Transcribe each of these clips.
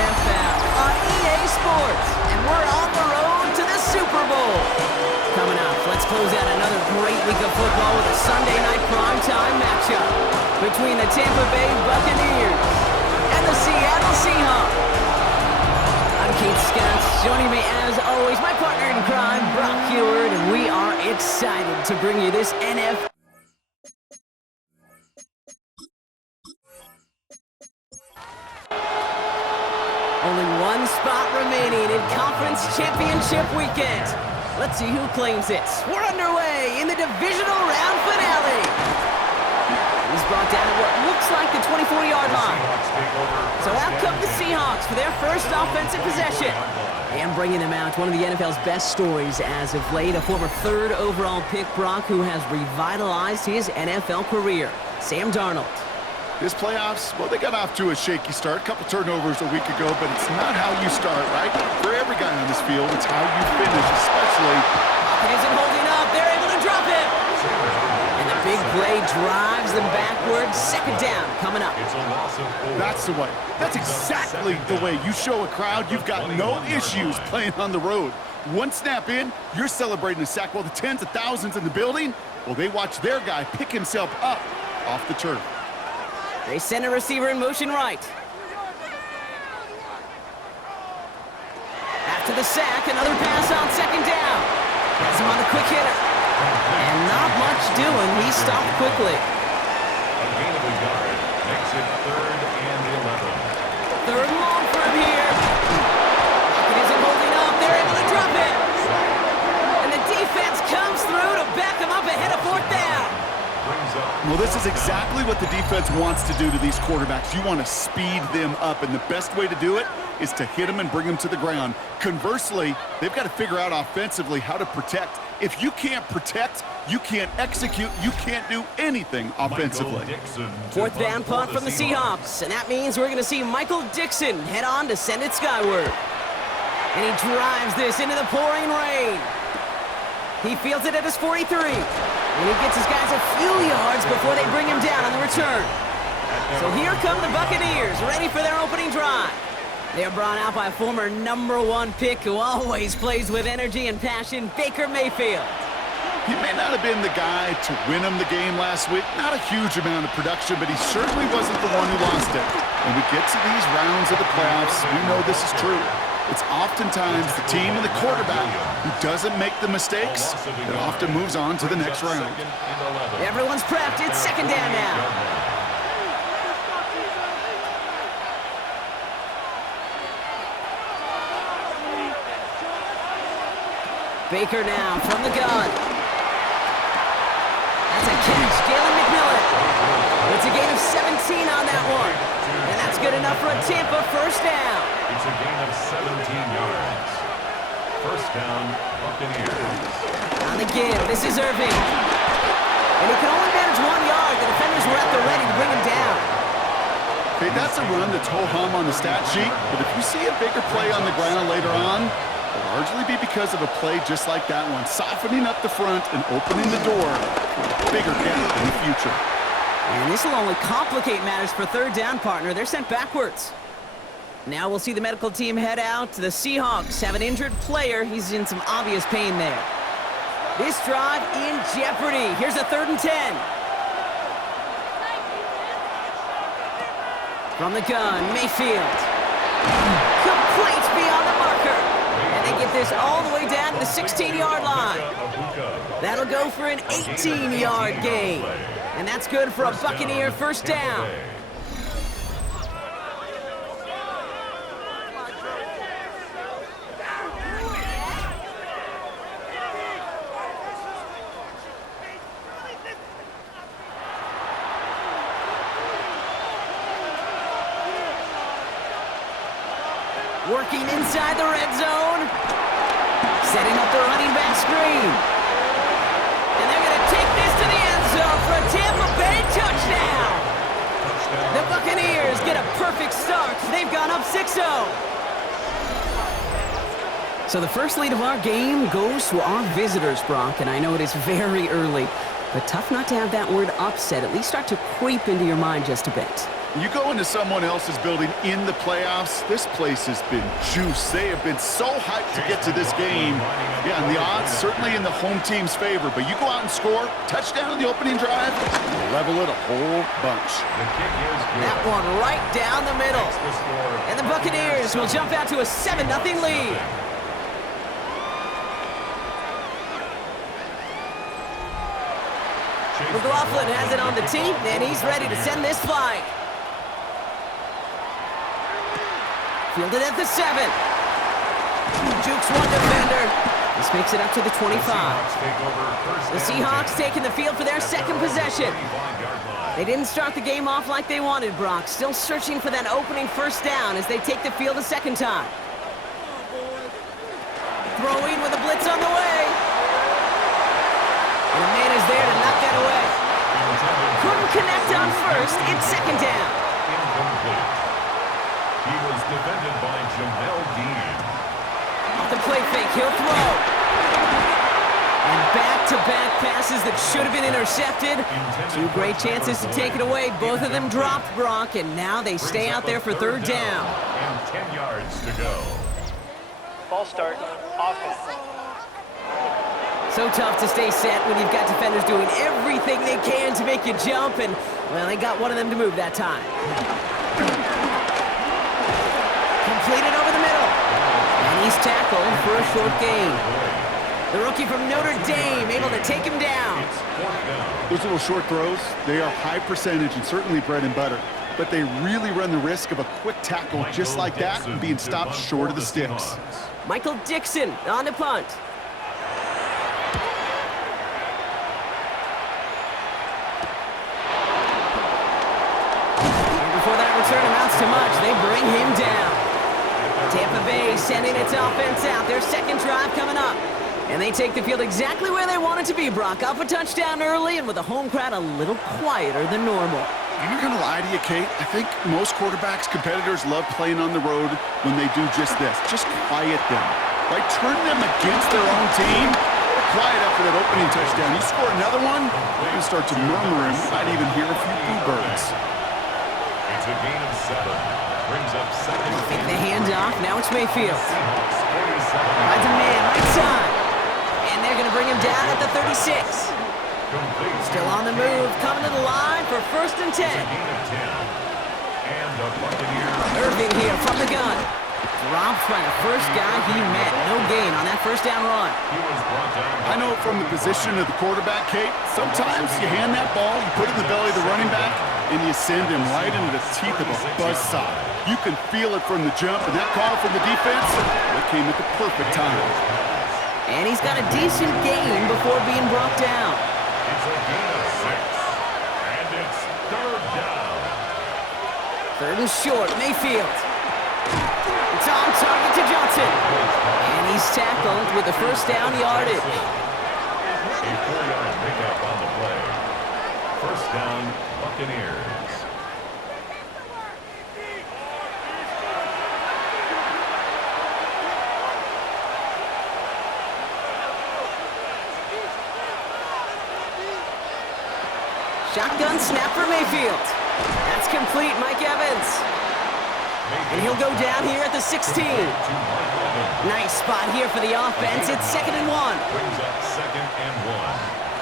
NFL on EA Sports, and we're on the road to the Super Bowl. Coming up, let's close out another great week of football with a Sunday night primetime matchup between the Tampa Bay Buccaneers and the Seattle Seahawks. I'm Keith Scott. Joining me as always, my partner in crime, Brock Heward, and we are excited to bring you this NFL. Only one spot remaining in Conference Championship weekend. Let's see who claims it. We're underway in the Divisional Round finale. He's brought down at what looks like the 24-yard line. So out come the Seahawks for their first offensive possession. And bringing them out, one of the NFL's best stories as of late, a former third overall pick, Brock, who has revitalized his NFL career, Sam Darnold. His playoffs, well, they got off to a shaky start. A couple turnovers a week ago, but it's not how you start, right? For every guy on this field, it's how you finish, especially. It isn't holding up. They're able to drop it. And the big play drives them backwards. Second down coming up. That's the way. That's exactly the way you show a crowd you've got no issues playing on the road. One snap in, you're celebrating a sack. While the tens of thousands in the building, well, they watch their guy pick himself up off the turf. They send a receiver in motion right. After the sack, another pass on second down. Has him on the quick hitter. And not much doing. He stopped quickly. A gain of a yard makes it 3rd and 11. Third and long for him here. It isn't holding up. They're able to drop it. And the defense comes through to back him up ahead of fourth down. Well, this is exactly what the defense wants to do to these quarterbacks. You want to speed them up, and the best way to do it is to hit them and bring them to the ground. Conversely, they've got to figure out offensively how to protect. If you can't protect, you can't execute, you can't do anything offensively. Fourth down punt from the Seahawks, and that means we're going to see Michael Dixon head on to send it skyward. And he drives this into the pouring rain. He fields it at his 43. And he gets his guys a few yards before they bring him down on the return. So here come the Buccaneers, ready for their opening drive. They are brought out by a former #1 pick who always plays with energy and passion, Baker Mayfield. He may not have been the guy to win him the game last week. Not a huge amount of production, but he certainly wasn't the one who lost it. When we get to these rounds of the playoffs, we know this is true. It's oftentimes the team and the quarterback who doesn't make the mistakes that often moves on to the next round. Everyone's prepped. It's second down now. Baker now from the gun. That's a catch. Jalen McMillan. It's a gain of 17 on that one. And that's good enough for a Tampa first down. It's a gain of 17 yards. First down, Buccaneers. On the give, this is Irving. And he can only manage 1 yard. The defenders were at the ready to bring him down. Okay, that's a run that's ho-hum on the stat sheet, but if you see a bigger play on the ground later on, it'll largely be because of a play just like that one, softening up the front and opening the door to a bigger gap in the future. And this will only complicate matters for third down, partner. They're sent backwards. Now we'll see the medical team head out. The Seahawks have an injured player. He's in some obvious pain there. This drive in jeopardy. Here's a 3rd and 10. From the gun, Mayfield. Complete beyond the marker. And they get this all the way down to the 16-yard line. That'll go for an 18-yard gain. And that's good for a Buccaneer first down. Working inside the red zone. Setting up the running back screen. And they're going to take this to the end zone for a Tampa Bay touchdown. The Buccaneers get a perfect start. They've gone up 6-0. So the first lead of our game goes to our visitors, Brock, and I know it is very early, but tough not to have that word upset at least start to creep into your mind just a bit. You go into someone else's building in the playoffs, this place has been juiced. They have been so hyped to get to this game. Yeah, and the odds certainly in the home team's favor. But you go out and score, touchdown in the opening drive, level it a whole bunch. That one right down the middle. And the Buccaneers will jump out to a 7-0 lead. McLaughlin has it on the tee, and he's ready to send this flight. Fielded at the 7. Jukes one defender. This makes it up to the 25. The Seahawks taking the field for their second possession. They didn't start the game off like they wanted, Brock. Still searching for that opening first down as they take the field a second time. Throwing with a blitz on the way. And a man is there to knock that away. Couldn't connect on first. It's second down. Incomplete. He was defended by Jamel Dean. Off the play fake, he'll throw. And back-to-back passes that should have been intercepted. Two great chances to take it away. Both of them dropped, Brock, and now they stay out there for third down. And 10 yards to go. Ball start, offense. So tough to stay set when you've got defenders doing everything they can to make you jump, and, well, they got one of them to move that time. Completed over the middle. And he's tackled for a short gain. The rookie from Notre Dame able to take him down. Those little short throws, they are high percentage and certainly bread and butter. But they really run the risk of a quick tackle just like that and being stopped short of the sticks. Michael Dixon on the punt. And before that return amounts to much, they bring him down. Tampa Bay sending its offense out. Their second drive coming up. And they take the field exactly where they want it to be, Brock. Up a touchdown early and with a home crowd a little quieter than normal. I'm not going to lie to you, Kate. I think most quarterbacks, competitors love playing on the road when they do just this. Just quiet them. Right? Turn them against their own team. Quiet after that opening touchdown. You score another one, you're going to start to murmur and you might even hear a few bluebirds. It's a gain of 7. Brings up second. Take the handoff. Now it's Mayfield. Seahawks 47. Finds a man right side. And they're going to bring him down at the 36. Complete. Still on the move. Coming to the line for first and 10. Gain of 10. And the Buccaneers. Irving here from the gun. Dropped by the first guy he met. No gain on that first down run. He was brought down. I know from the position of the quarterback, Kate, sometimes you hand that ball, you put it in the belly of the running back, and you send him right into the teeth of a buzzsaw. You can feel it from the jump, and that call from the defense, it came at the perfect time. And he's got a decent gain before being brought down. It's a gain of 6. And it's third down. Third and short, Mayfield. It's on target to Johnson. And he's tackled with the first down yardage. A 4-yard pickup on the play. First down, Buccaneers. Shotgun snap for Mayfield. That's complete, Mike Evans. And he'll go down here at the 16. Nice spot here for the offense. It's 2nd and 1. Brings up 2nd and 1.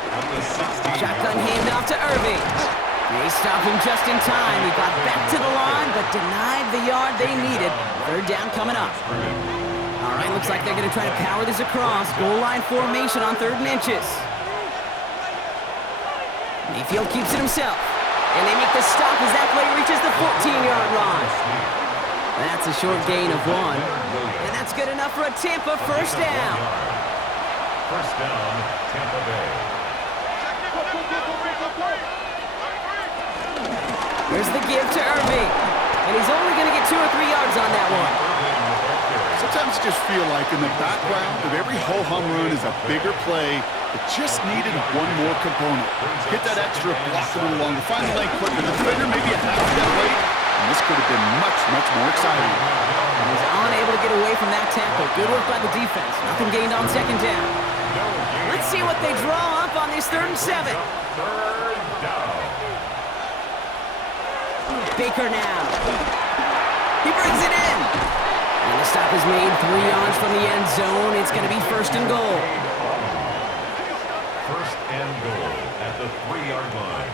At the 16. Shotgun handoff to Irving. They stopped him just in time. He got back to the line, but denied the yard they needed. Third down coming up. All right, looks like they're going to try to power this across. Goal line formation on 3rd and inches. Mayfield keeps it himself. And they make the stop as that play reaches the 14-yard line. That's a short gain of 1. And that's good enough for a Tampa first down. First down, Tampa Bay. Here's the give to Irving. And he's only going to get 2 or 3 yards on that one. Sometimes you just feel like in the background of every ho-hum run is a bigger play that just needed one more component. Hit that extra block a little longer, find the lane quicker, the defender maybe a half step late, and this could have been much, much more exciting. And he's unable to get away from that tackle. Good work by the defense. Nothing gained on 2nd down. Let's see what they draw up on this 3rd and 7. Third down. Baker now. He brings it in. And the stop is made 3 yards from the end zone. It's going to be 1st and goal. 1st and goal at the 3-yard line.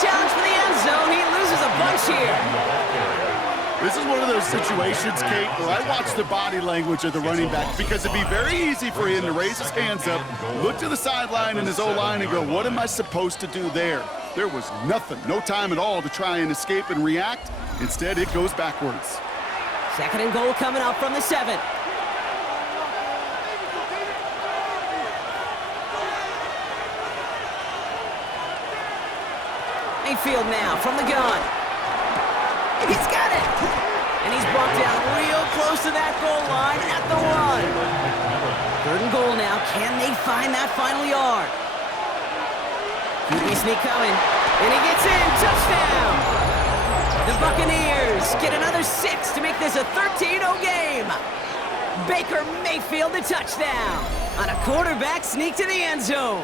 Challenge for the end zone. He loses a bunch here. This is one of those situations, Kate, where I watch the body language of the running back because it'd be very easy for him to raise his hands up, look to the sideline in his O-line and go, what am I supposed to do there? There was nothing, no time at all to try and escape and react. Instead, it goes backwards. 2nd and goal coming up from the 7. Mayfield now from the gun. He's got it! And he's brought down real close to that goal line at the 1. 3rd and goal now. Can they find that final yard? QB sneak coming. And he gets in. Touchdown! The Buccaneers get another 6 to make this a 13-0 game. Baker Mayfield the touchdown on a quarterback sneak to the end zone.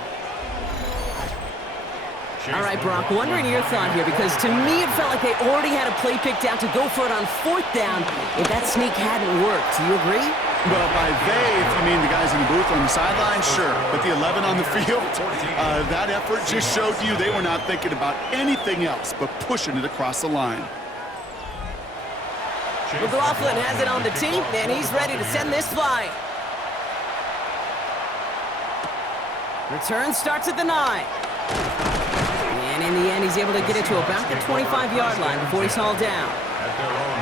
All right, Brock, wondering your thought here, because to me it felt like they already had a play picked out to go for it on 4th down if that sneak hadn't worked. Do you agree? Well, by they, if you mean the guys in the booth on the sideline, sure. But the 11 on the field, that effort just showed you they were not thinking about anything else but pushing it across the line. McLaughlin has it on the team, and he's ready to send this flying. Return starts at the 9. And in the end, he's able to get it to about the 25-yard line before he's hauled down.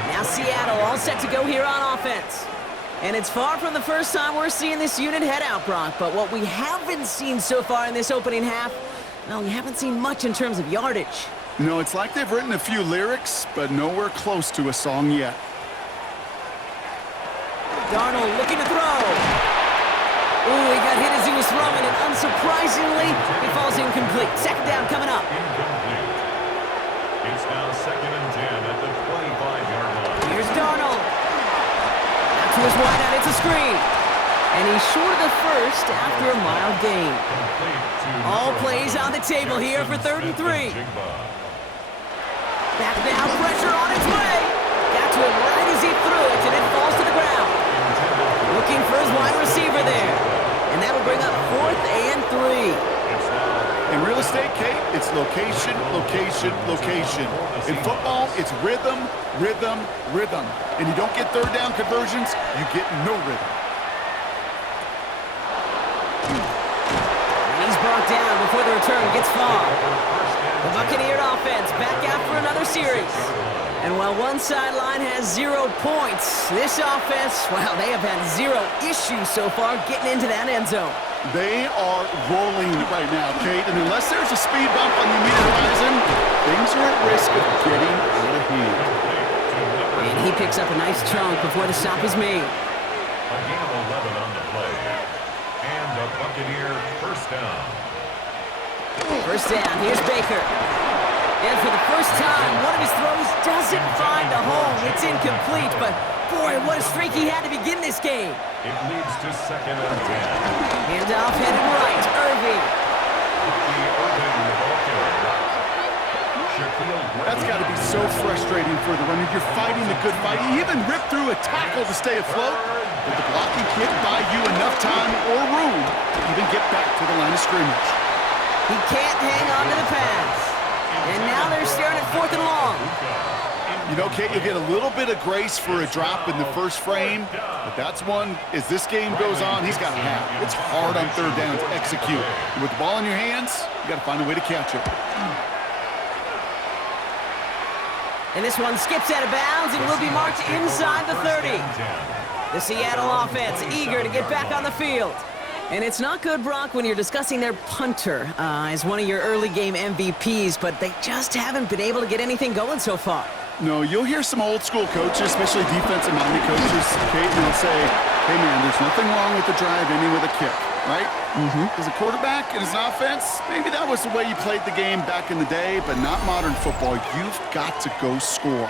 Now Seattle all set to go here on offense. And it's far from the first time we're seeing this unit head out, Brock. But what we haven't seen so far in this opening half, well, we haven't seen much in terms of yardage. No, it's like they've written a few lyrics, but nowhere close to a song yet. Darnold looking to throw. Ooh, he got hit as he was throwing, and unsurprisingly, he falls incomplete. 2nd down coming up. Incomplete. It's now 2nd and 10 at the 25-yard line. Here's Darnold. Now to his wideout, it's a screen. And he's short of the 1st after a mild gain. All plays on the table here for 3rd and 3. Back now, pressure on its way. Got to him right as he threw it, and it falls to the ground. Looking for his wide receiver there. And that will bring up 4th and 3. In real estate, Kate, it's location, location, location. In football, it's rhythm, rhythm, rhythm. And you don't get 3rd down conversions, you get no rhythm. And he's brought down before the return gets far. The Buccaneer offense back out for another series. And while one sideline has 0 points, this offense, well, they have had 0 issues so far getting into that end zone. They are rolling right now, Kate, and unless there's a speed bump on the immediate horizon, things are at risk of getting out of hand. And he picks up a nice chunk before the stop is made. A gain of 11 on the play. And a Buccaneer 1st down. 1st down, here's Baker. And for the first time, one of his throws doesn't find a home. It's incomplete, but boy, what a streak he had to begin this game. It leads to 2nd and 10. Handoff headed right, Irving. That's got to be so frustrating for the runner. You're fighting the good fight. You even ripped through a tackle to stay afloat, but the blocking can't buy you enough time or room to even get back to the line of scrimmage. He can't hang on to the pass. And now they're staring at 4th and long. You know, Kate, you'll get a little bit of grace for a drop in the first frame, but that's one, as this game goes on, he's got to have. It's hard on 3rd down to execute. And with the ball in your hands, you got to find a way to catch it. And this one skips out of bounds and will be marked inside the 30. The Seattle offense eager to get back on the field. And it's not good, Brock, when you're discussing their punter as one of your early game MVPs, but they just haven't been able to get anything going so far. No, you'll hear some old school coaches, especially defensive-minded coaches, Kate, and they'll say, hey, man, there's nothing wrong with the drive ending with a kick. right? As a quarterback and as an offense, maybe that was the way you played the game back in the day, but not modern football. You've got to go score.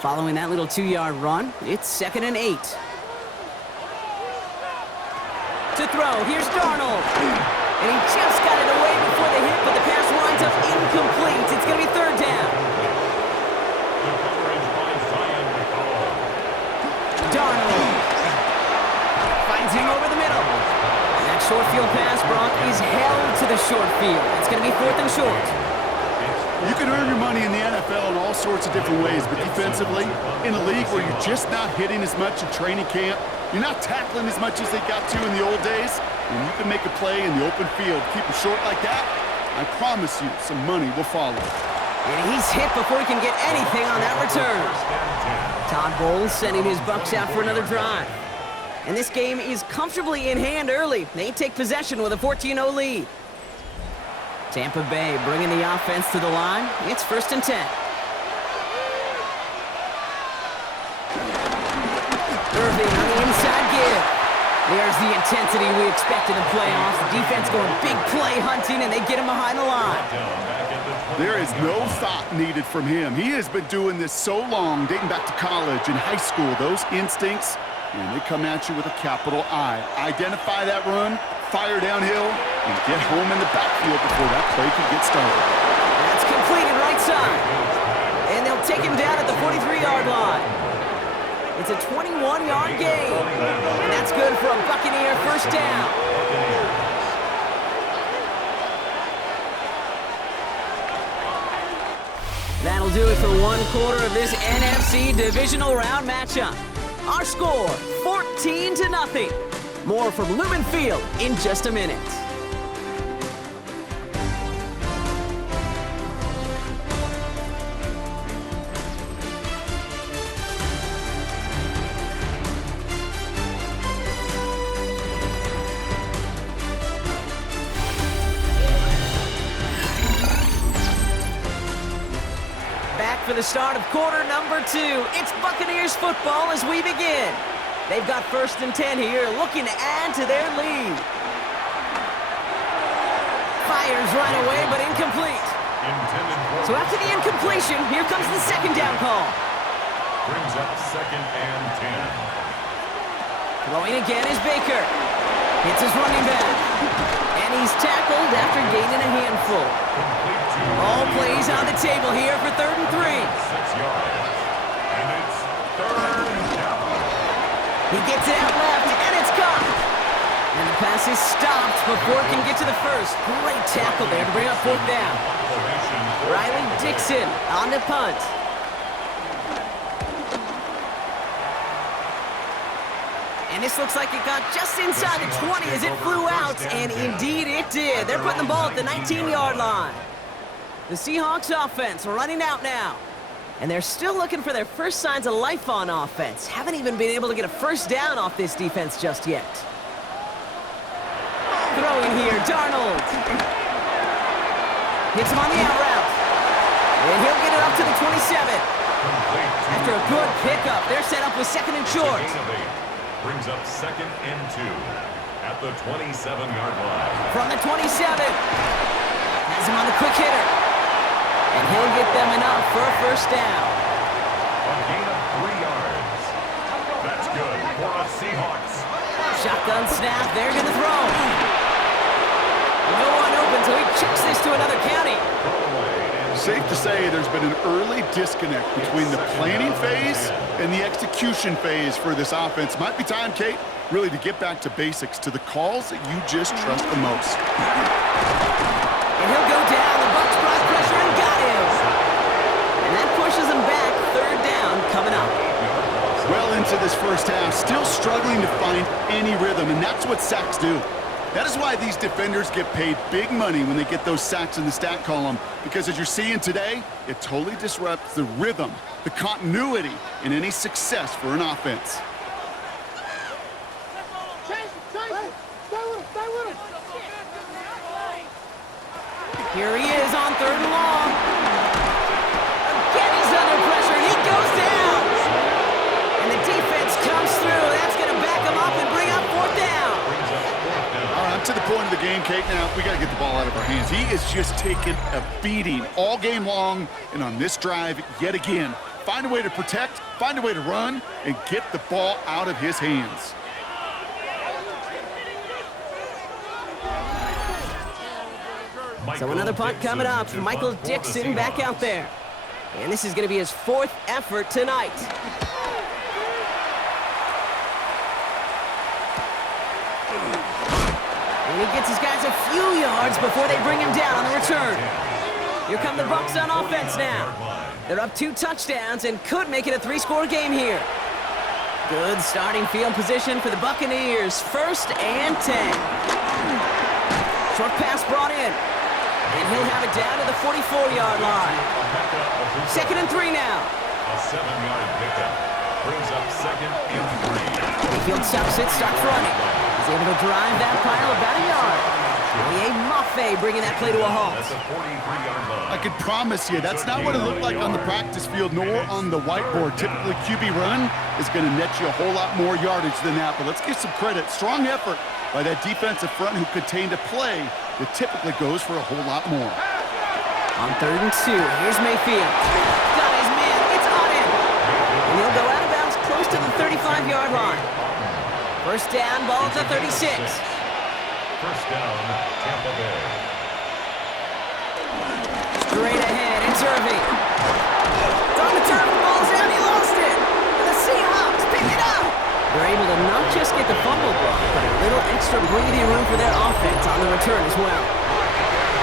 Following that little 2-yard run, it's 2nd and 8. To throw, here's Darnold. And he just got it away before the hit, but the pass winds up incomplete. It's going to be 3rd down. Darnold finds him over the middle. And that short field pass, Brock, is held to the short field. It's going to be 4th and short. You can earn your money in the NFL in all sorts of different ways, but defensively, in a league where you're just not hitting as much in training camp, you're not tackling as much as they got to in the old days, and you can make a play in the open field. Keep it short like that, I promise you some money will follow. And he's hit before he can get anything on that return. Todd Bowles sending his Bucs out for another drive. And this game is comfortably in hand early. They take possession with a 14-0 lead. Tampa Bay bringing the offense to the line. It's 1st and 10. Irving on the inside give. There's the intensity we expect in the playoffs. The defense going big play hunting, and they get him behind the line. There is no thought needed from him. He has been doing this so long, dating back to college and high school. Those instincts, and they come at you with a capital I. Identify that run, fire downhill, and get home in the backfield before that play can get started. That's completed right side. And they'll take him down at the 43-yard line. It's a 21-yard gain. And that's good for a Buccaneer 1st down. That'll do it for 1/4 of this NFC Divisional Round matchup. Our score, 14-0. More from Lumen Field in just a minute. Back for the start of quarter number 2. It's Buccaneers football as we begin. They've got 1st and 10 here, looking to add to their lead. Fires right away, but incomplete. So after the incompletion, here comes the 2nd down call. Brings up 2nd and 10. Throwing again is Baker. Hits his running back. And he's tackled after gaining a handful. All plays on the table here for 3rd and 3. 6 yards. And it's 3rd down. He gets it out left, and it's caught. And the pass is stopped before it can get to the 1st. Great tackle there to bring up 4th down. Riley Dixon on the punt. And this looks like it got just inside the 20 as it flew out, and indeed it did. They're putting the ball at the 19-yard line. The Seahawks offense running out now. And they're still looking for their first signs of life on offense. Haven't even been able to get a 1st down off this defense just yet. Throwing here, Darnold. Hits him on the out route. And he'll get it up to the 27. After a good pickup, they're set up with 2nd and short. Brings up 2nd and 2 at the 27-yard line. From the 27. Has him on the quick hitter. And he'll get them enough for a 1st down. A gain of 3 yards. That's good for the Seahawks. Shotgun snap, they're going to throw. No one open, so he chucks this to another county. Safe to say there's been an early disconnect between the planning phase and the execution phase for this offense. Might be time, Kate, really to get back to basics, to the calls that you just trust the most. And he'll go down. The Bucs brought pressure and got him. And that pushes him back. 3rd down coming up. Well into this 1st half, still struggling to find any rhythm, and that's what sacks do. That is why these defenders get paid big money when they get those sacks in the stat column, because as you're seeing today, it totally disrupts the rhythm, the continuity in any success for an offense. Here he is on 3rd and long. Again, he's under pressure, and he goes down. And the defense to the point of the game, Kate. Now, we got to get the ball out of our hands. He is just taking a beating all game long, and on this drive, yet again, find a way to protect, find a way to run, and get the ball out of his hands. So another punt coming up. Michael Dixon back out there. And this is going to be his 4th effort tonight. And he gets his guys a few yards before they bring him down on the return. Here come the Bucs on offense now. They're up 2 touchdowns and could make it a 3-score game here. Good starting field position for the Buccaneers. 1st and 10. Short pass brought in. And he'll have it down to the 44-yard line. 2nd and 3 now. A 7-yard pickup brings up 2nd and 3. Mayfield stops it, starts running. He's able to drive that pile about a yard. Mafe bringing that play to a halt. That's a 43-yard line. I can promise you, that's not what it looked like on the practice field nor on the whiteboard. Typically, QB run is going to net you a whole lot more yardage than that. But let's give some credit. Strong effort by that defensive front who contained a play that typically goes for a whole lot more. On 3rd and 2, here's Mayfield. Got his man, it's on him. And he'll go out of bounds close to the 35-yard line. 1st down, ball at the 36. 1st down, Tampa Bay. Straight ahead, it's Irving. It's on the turf, the ball's out, he lost it. And the Seahawks pick it up. They're able to not just get the fumble block, but a little extra breathing room for their offense on the return as well.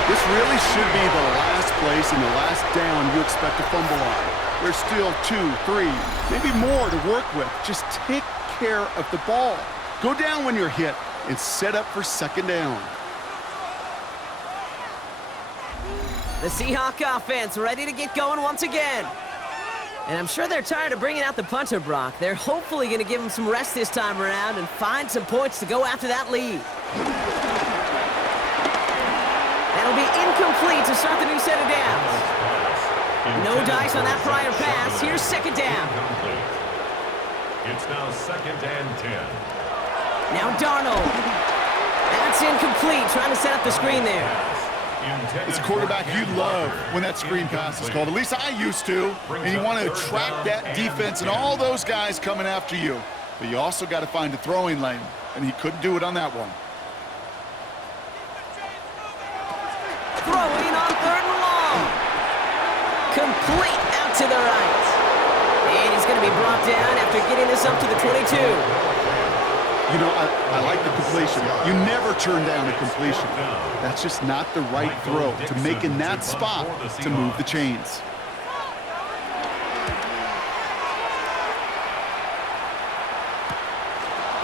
This really should be the last place and the last down you expect to fumble on. There's still 2, 3, maybe more to work with. Just take care of the ball. Go down when you're hit and set up for 2nd down. The Seahawk offense ready to get going once again. And I'm sure they're tired of bringing out the punter, Brock. They're hopefully going to give him some rest this time around and find some points to go after that lead. That'll be incomplete to start the new set of downs. No dice on that prior pass. Here's 2nd down. It's now 2nd and 10. Now Darnold. That's incomplete. Trying to set up the screen there. As a quarterback, you love when that screen pass is called. At least I used to. And you want to attract that defense and all those guys coming after you. But you also got to find a throwing lane. And he couldn't do it on that one. Throwing on 3rd and long. Complete out to the right. And he's going to be brought down after getting this up to the 22. You know, I like the completion. You never turn down a completion. That's just not the right throw to make in that spot to move the chains.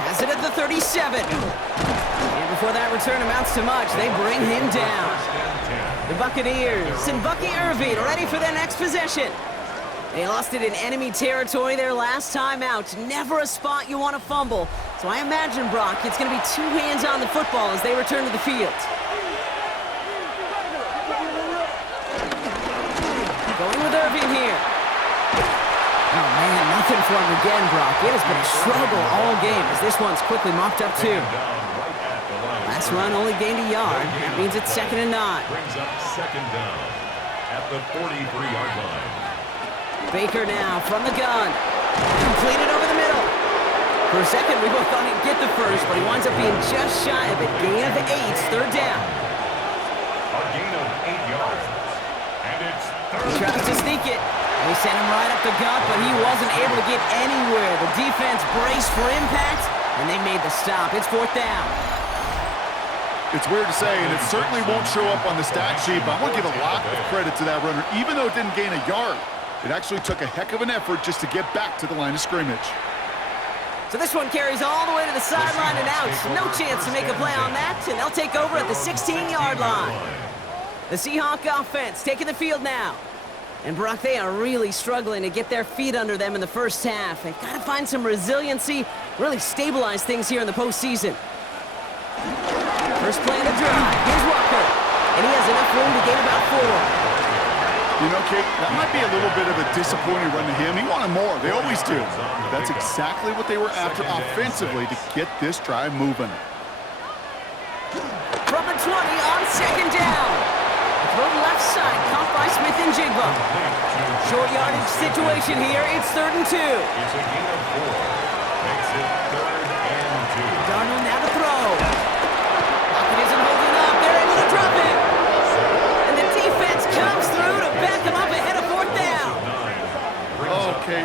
Has it at the 37. And before that return amounts to much, they bring him down. The Buccaneers and Bucky Irving ready for their next possession. They lost it in enemy territory their last time out. Never a spot you want to fumble. So I imagine, Brock, it's going to be 2 hands on the football as they return to the field. Going with Irving here. Oh, man, nothing for him again, Brock. It has been a struggle all game as this one's quickly mopped up, too. Last run only gained a yard. That means it's 2nd and 9. Brings up 2nd down at the 43-yard line. Baker now from the gun. Completed over the middle. For a second, we both thought he'd get the first, but he winds up being just shy of it. Gain of 8, 3rd down. A gain of 8 yards. And it's 3rd. He tries to sneak it. They sent him right up the gut, but he wasn't able to get anywhere. The defense braced for impact, and they made the stop. It's 4th down. It's weird to say, and it certainly won't show up on the stat sheet, but I want to give a lot of credit to that runner. Even though it didn't gain a yard, it actually took a heck of an effort just to get back to the line of scrimmage. So this one carries all the way to the sideline and out. No chance to make a play on that, and they'll take over at the 16-yard line. The Seahawk offense taking the field now. And Brock, they are really struggling to get their feet under them in the first half. They've got to find some resiliency, really stabilize things here in the postseason. First play of the drive. Here's Walker. And he has enough room to gain about 4. You know, Kate, that might be a little bit of a disappointing run to him. He wanted more. They always do. But that's exactly what they were after offensively to get this drive moving. on second down. Throw left side, caught by Smith and Jigba. Short yardage situation here. It's 3rd and 2. It's a gain of 4. Makes it 3rd and 2. Darnold now to throw. Pocket isn't holding up. They're able to drop it. And the defense comes through to back them up ahead of 4th down. Okay.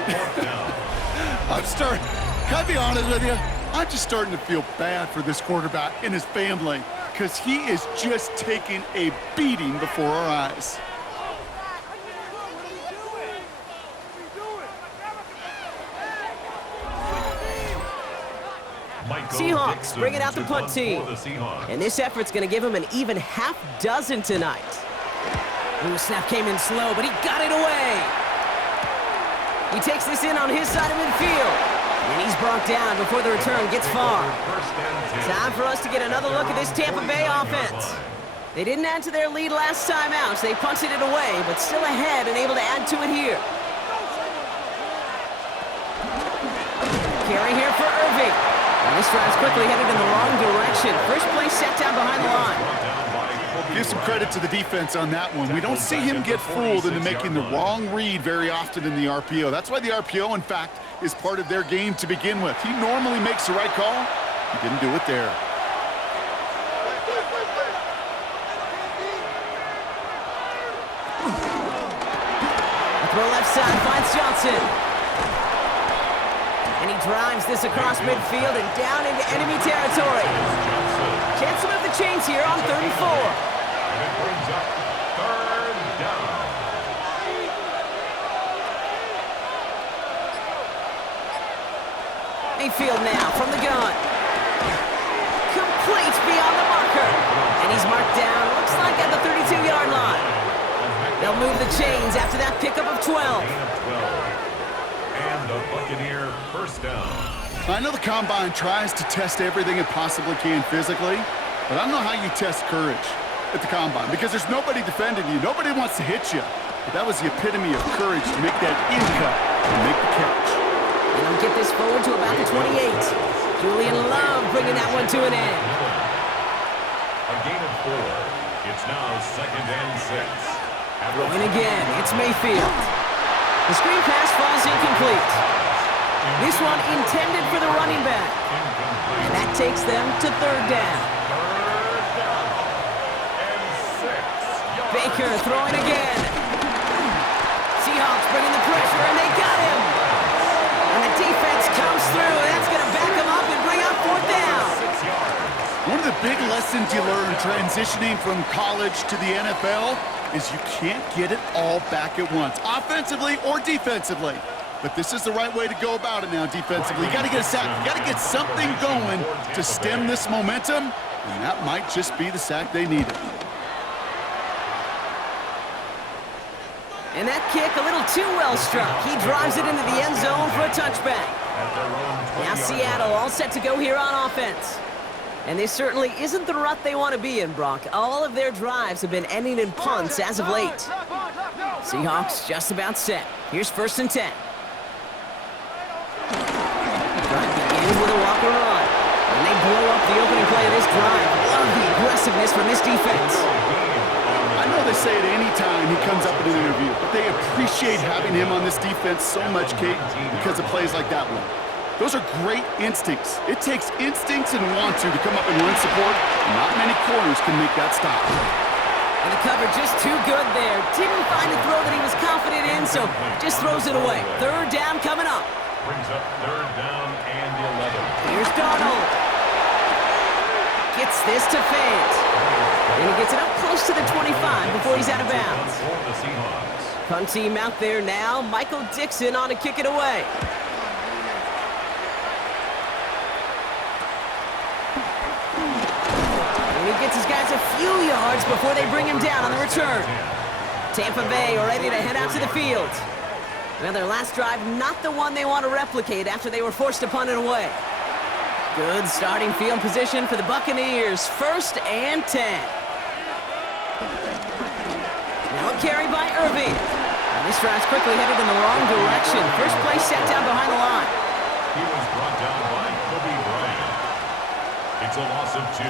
Can I be honest with you? I'm just starting to feel bad for this quarterback and his family because he is just taking a beating before our eyes. Seahawks bringing out the punt team. And this effort's going to give him an even half dozen tonight. Ooh, snap came in slow, but he got it away. He takes this in on his side of midfield. And he's brought down before the return gets far. Time for us to get another look at this Tampa Bay offense. They didn't add to their lead last time out, so they punted it away, but still ahead and able to add to it here. Carry here for Irving. And this drive's quickly headed in the wrong direction. First play set down behind the line. Give some credit to the defense on that one. We don't see him get fooled into making the wrong read very often in the RPO. That's why the RPO, in fact, is part of their game to begin with. He normally makes the right call. He didn't do it there. Throw left side, finds Johnson. And he drives this across midfield and down into enemy territory. Chance to move the chains here on 3rd and 4. And it brings up 3rd down. Mayfield now from the gun. Complete beyond the marker. And he's marked down, looks like at the 32-yard line. They'll move the chains after that pickup of 12. And the Buccaneer first down. I know the Combine tries to test everything it possibly can physically, but I don't know how you test courage at the Combine because there's nobody defending you. Nobody wants to hit you. But that was the epitome of courage to make that in cut and make the catch. And they'll get this forward to about the 28. Julian Love bringing that one to an end. A gain of 4. It's now 2nd and 6. Throwing again, it's Mayfield. The screen pass falls incomplete. This one intended for the running back. And that takes them to 3rd down. Baker throwing again. Seahawks bringing the pressure, and they got him. And the defense comes through. That's going to back him up and bring up 4th down. One of the big lessons you learn transitioning from college to the NFL is you can't get it all back at once, offensively or defensively. But this is the right way to go about it now defensively. You got to get a sack. You got to get something going to stem this momentum, and that might just be the sack they needed. And that kick a little too well struck. He drives it into the end zone for a touchback. Now Seattle all set to go here on offense. And this certainly isn't the rut they want to be in, Brock. All of their drives have been ending in punts as of late. Seahawks just about set. Here's 1st and 10. Drive begins with a walker run. And they blow up the opening play of this drive. Love the aggressiveness from this defense. I know they say it any time he comes up in an interview, but they appreciate having him on this defense so much, Kate, because of plays like that one. Those are great instincts. It takes instincts and want to come up and run support. Not many corners can make that stop. And the cover just too good there. Didn't find a throw that he was confident in, so just throws it away. 3rd down coming up. Brings up 3rd down and 11. Here's Darnold. Gets this to Fant. And he gets it up close to the 25 before he's out of bounds. For the Seahawks. Punt team out there now. Michael Dixon on to kick it away. And he gets his guys a few yards before they bring him down on the return. Tampa Bay ready to head out to the field. Well, their last drive, not the one they want to replicate after they were forced to punt it away. Good starting field position for the Buccaneers. 1st and 10. Now a carry by Irving. And this drive's quickly headed in the wrong direction. First play set down behind the line. He was brought down by Kobe Bryant. It's a loss of 2.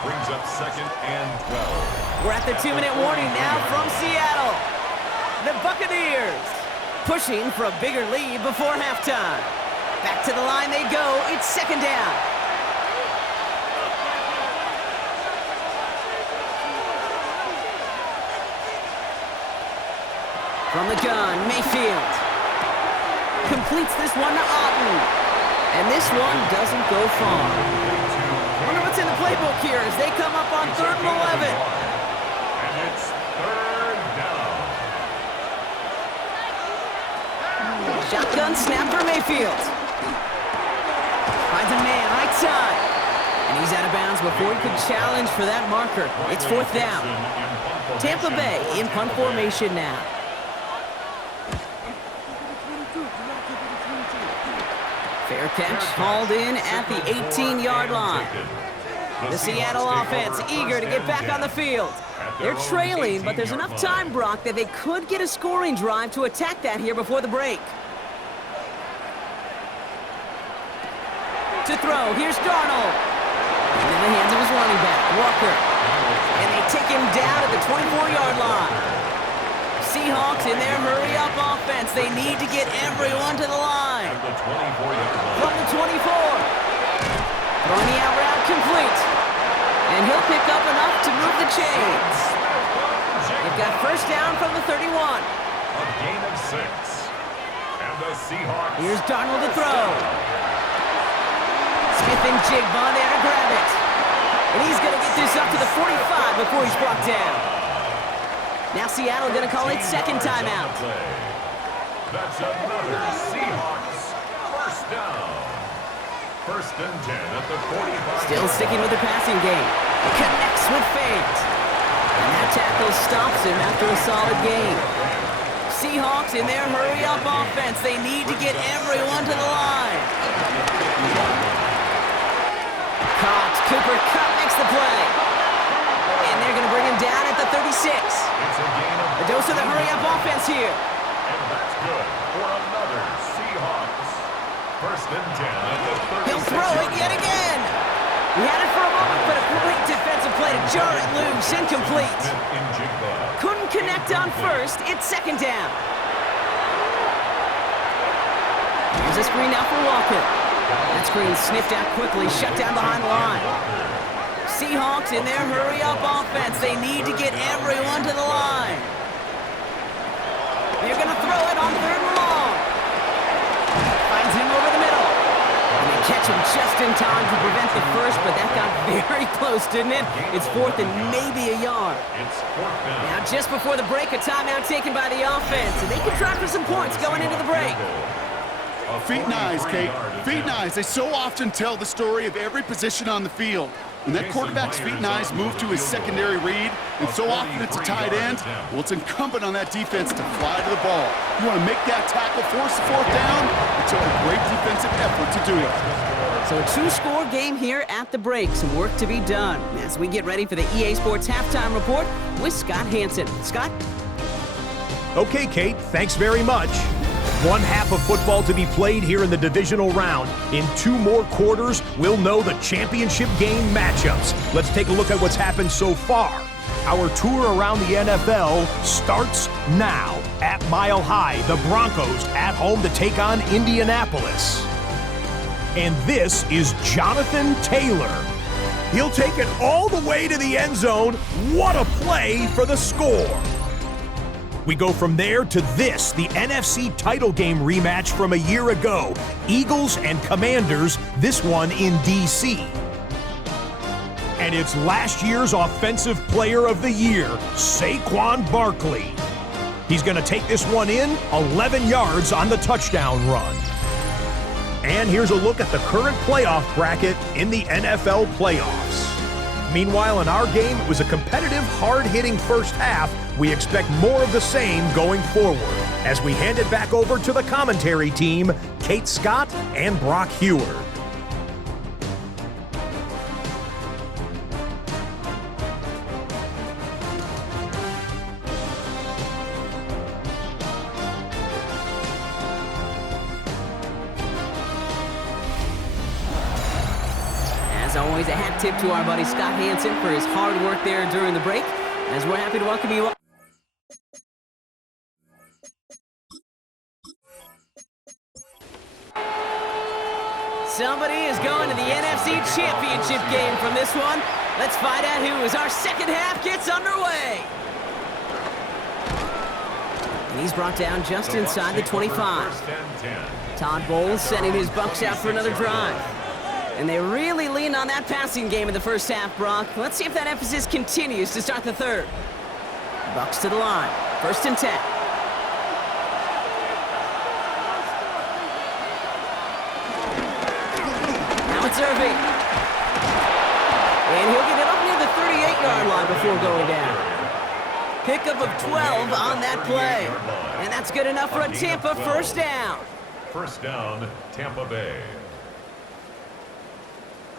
Brings up 2nd and 12. We're at the 2-minute warning now from Seattle. The Buccaneers pushing for a bigger lead before halftime. Back to the line they go. It's 2nd down. From the gun, Mayfield completes this one to Otten. And this one doesn't go far. Wonder what's in the playbook here as they come up on 3rd and 11. And it's 3rd down. Shotgun snap for Mayfield. Finds a man right side. And he's out of bounds before he could challenge for that marker. It's 4th down. Tampa Bay in punt formation now. Fair catch, hauled in at the 18-yard line. The Seattle offense eager to get back on the field. They're trailing, but there's enough time, Brock, that they could get a scoring drive to attack that here before the break. To throw, here's Darnold. Into the hands of his running back, Walker. And they take him down at the 24-yard line. Seahawks in their hurry-up offense. They need to get everyone to the line. From the 24. Throwing the out route complete. And he'll pick up enough to move the chains. They've got 1st down from the 31. A gain of 6. And the Seahawks. Here's Darnold to throw. Smith and Jigba there to grab it. And he's going to get this up to the 45 before he's brought down. Now Seattle going to call it 2nd timeout. That's another Seahawks 1st down. 1st and 10 at the 45. Still sticking with the passing game. Connects with feint. And that tackle stops him after a solid game. Seahawks in their hurry-up offense. They need to get everyone to the line. Caught. Cooper Kupp makes the play. And they're going to bring him down at the 36. A dose of the hurry-up offense here. And that's good for another Seahawks. 1st and 10 at the 36. He'll throw it yet again. He had it for a moment, but a great defensive play to jar it loose. Incomplete. Couldn't connect on 1st. It's 2nd down. Here's a screen now for Walker. That screen sniffed out quickly, shut down behind the line. Seahawks in their hurry-up offense. They need to get everyone to the line. They're going to throw it on 3rd and long. Finds him over the middle. And they catch him just in time to prevent the first, but that got very close, didn't it? It's 4th and maybe a yard. It's 4th down. Now, just before the break, a timeout taken by the offense, and they can try for some points going into the break. Feet and eyes, Kate. Feet and eyes. They so often tell the story of every position on the field. When that quarterback's feet and eyes move to his secondary read, and so often it's a tight end, well, it's incumbent on that defense to fly to the ball. You want to make that tackle, force the 4th down. It took a great defensive effort to do it. So a 2-score game here at the break. Some work to be done as we get ready for the EA Sports Halftime Report with Scott Hansen. Scott? Okay, Kate, thanks very much. One half of football to be played here in the divisional round. In 2 more quarters, we'll know the championship game matchups. Let's take a look at what's happened so far. Our tour around the NFL starts now. At Mile High, the Broncos at home to take on Indianapolis. And this is Jonathan Taylor. He'll take it all the way to the end zone. What a play for the score. We go from there to this, the NFC title game rematch from a year ago. Eagles and Commanders, this one in D.C. And it's last year's Offensive Player of the Year, Saquon Barkley. He's going to take this one in, 11 yards on the touchdown run. And here's a look at the current playoff bracket in the NFL playoffs. Meanwhile, in our game, it was a competitive, hard-hitting first half. We expect more of the same going forward. As we hand it back over to the commentary team, Kate Scott and Brock Heward. As always, a hat tip to our buddy Scott Hansen for his hard work there during the break, as we're happy to welcome you all. Somebody is going to the NFC Championship game from this one. Let's find out who as our second half gets underway. And he's brought down just inside the 25. Todd Bowles sending his Bucs out for another drive. And they really leaned on that passing game in the first half, Brock. Let's see if that emphasis continues to start the third. Bucs to the line. 1st and 10. Now it's Irving. And he'll get it up near the 38-yard line before going down. Pickup of 12 on that play. And that's good enough for a Tampa first down. First down, Tampa Bay.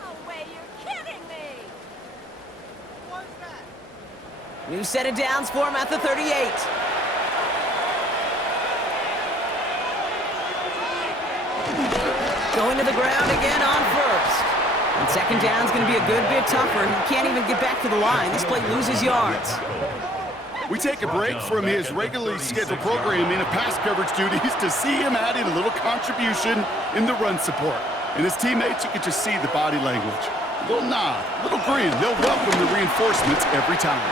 No way, you're kidding me! New set of downs for him at the 38. Going to the ground again on first. And second down's going to be a good bit tougher. He can't even get back to the line. This play loses yards. We take a break from his regularly scheduled programming of pass coverage duties to see him add in a little contribution in the run support. And his teammates, you can just see the body language. A little nod, a little grin. They'll welcome the reinforcements every time.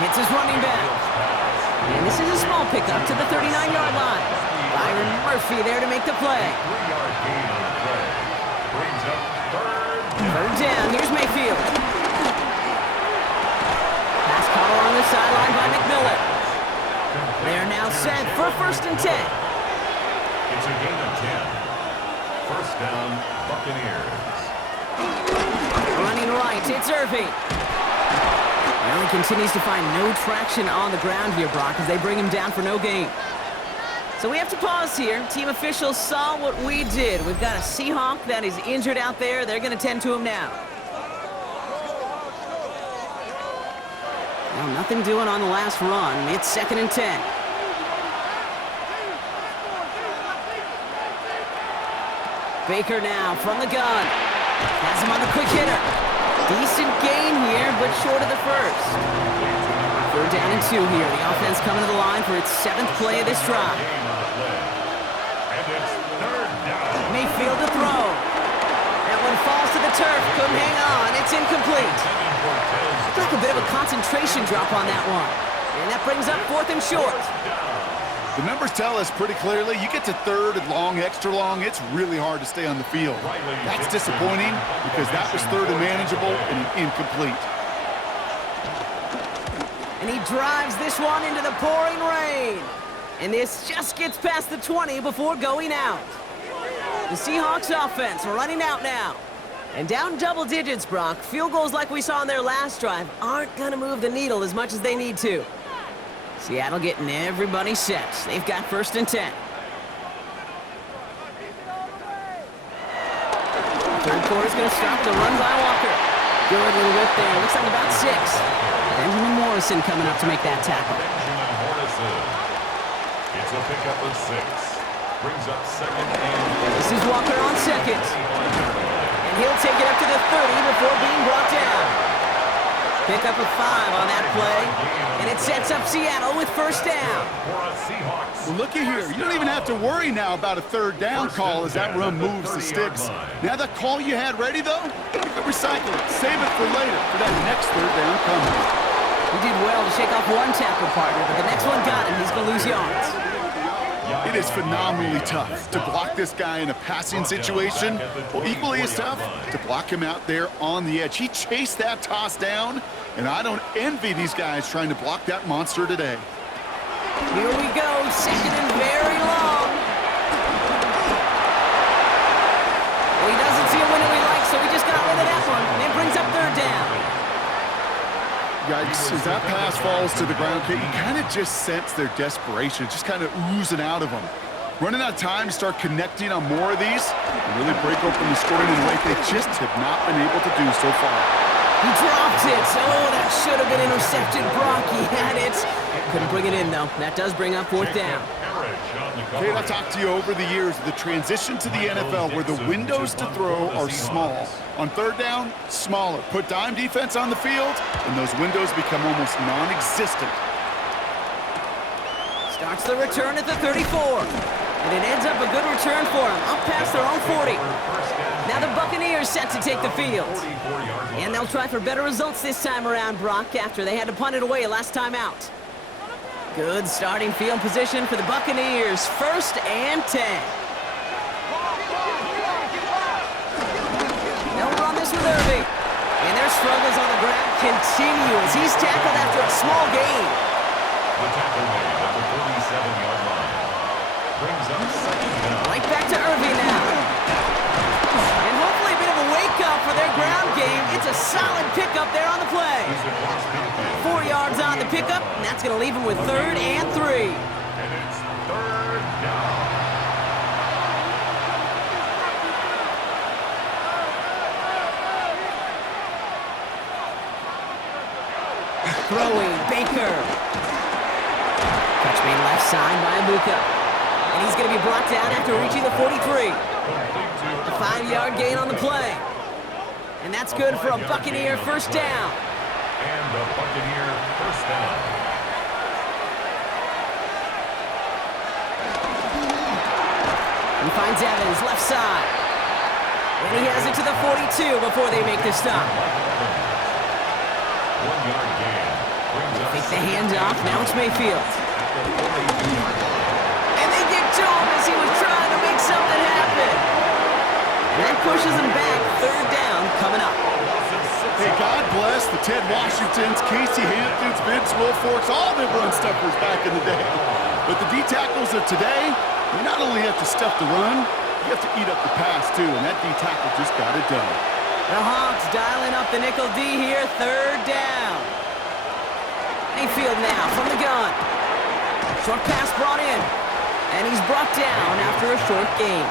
Hits his running back. And this is a small pickup to the 39-yard line. Byron Murphy there to make the play. 3-yard gain on the play. Brings up Third down. Here's Mayfield. Pass caught along the sideline by McMillan. They're now set for 1st and 10. It's a gain of 10. First down, Buccaneers. Running right, it's Irving. Well, he continues to find no traction on the ground here, Brock, as they bring him down for no gain. So we have to pause here. Team officials saw what we did. We've got a Seahawk that is injured out there. They're going to tend to him now. Well, nothing doing on the last run. It's 2nd and 10. Baker now from the gun. Has him on the quick hitter. Decent gain here, but short of the first. 3rd down and 2 here. The offense coming to the line for its 7th play of this drive. And it's 3rd down. Mayfield to throw. That one falls to the turf. Couldn't hang on. It's incomplete. Like a bit of a concentration drop on that one. And that brings up 4th and short. The numbers tell us pretty clearly, you get to 3rd and long, extra long, it's really hard to stay on the field. That's disappointing because that was 3rd and manageable and an incomplete. And he drives this one into the pouring rain. And this just gets past the 20 before going out. The Seahawks offense running out now. And down double digits, Brock. Field goals like we saw on their last drive aren't going to move the needle as much as they need to. Seattle getting everybody set. They've got 1st and 10. Third quarter's going to start the run by Walker. Good little whip there. Looks like about 6. Benjamin Morrison coming up to make that tackle. Benjamin Morrison. It's a pickup of 6. Brings up 2nd and 4. This is Walker on 2nd. And he'll take it up to the 30 before being brought down. Pickup of 5 on that play. And it sets up Seattle with 1st down. Well, looky here. You don't even have to worry now about a 3rd down call as that run moves the sticks. Now that call you had ready, though, you can recycle it. Save it for later for that next 3rd down coming. He did well to shake off one tackle partner, but the next one got him. He's going to lose yards. It is phenomenally tough to block this guy in a passing situation. Well, equally as tough to block him out there on the edge. He chased that toss down, and I don't envy these guys trying to block that monster today. Here we go, 2nd and very long. Well, he doesn't see a window he likes, so he just got rid of that one. And it brings up 3rd down. Yikes, as that pass falls to the ground, you kind of just sense their desperation, just kind of oozing out of them. Running out of time to start connecting on more of these and really break open the scoring in a way they just have not been able to do so far. He dropped it. Oh, that should have been intercepted. Brock, he had it. Couldn't bring it in, though. That does bring up 4th down. Kate, I've talked to you over the years, the transition to the NFL where the windows to throw are small. On third down, smaller. Put dime defense on the field, and those windows become almost non-existent. Starts the return at the 34. And it ends up a good return for them, up past their own 40. Now the Buccaneers set to take the field. And they'll try for better results this time around, Brock, after they had to punt it away last time out. Good starting field position for the Buccaneers. 1st and 10. They'll run this with Irving. And their struggles on the ground continue as he's tackled after a small gain. The tackle made at the 47-yard line. Brings up 2nd down. Right back to Irving now. And hopefully a bit of a wake-up for their ground game. It's a solid pickup there on the play. 4 yards on the pickup, and that's going to leave him with 3rd and 3. And it's 3rd down. Throwing, Baker. Catch made left side by Abuka. And he's going to be brought down after reaching the 43. A 5-yard gain on the play. And that's good for a Buccaneer 1st down. And the Buccaneer 1st down. He finds Evans left side. And he has it to the 42 before they make the stop. 1-yard gain. They take the handoff. Now it's Mayfield. And they get to him as he was trying to make something happen. And that pushes him back. 3rd down coming up. Hey, God bless the Ted Washingtons, Casey Hamptons, Vince Wilforks, all them run stuffers back in the day. But the D-tackles of today, you not only have to stuff the run, you have to eat up the pass, too, and that D-tackle just got it done. The Hawks dialing up the nickel D here, 3rd down. Mayfield now from the gun. Short pass brought in. And he's brought down after a short gain.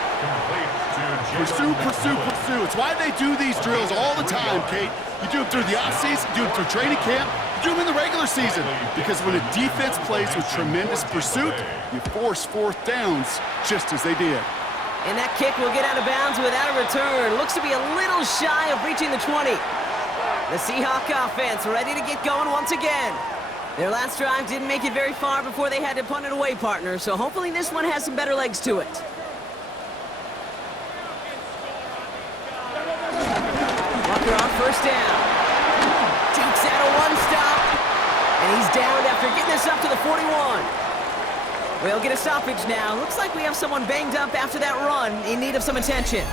Pursue, pursue, pursue. It's why they do these drills all the time, Kate. You do them through the offseason, you do them through training camp, you do them in the regular season. Because when a defense plays with tremendous pursuit, you force 4th downs just as they did. And that kick will get out of bounds without a return. Looks to be a little shy of reaching the 20. The Seahawks offense ready to get going once again. Their last drive didn't make it very far before they had to punt it away, partner, so hopefully this one has some better legs to it. Walker on 1st down. Takes out a 1-stop. And he's downed after getting this up to the 41. We'll get a stoppage now. Looks like we have someone banged up after that run in need of some attention.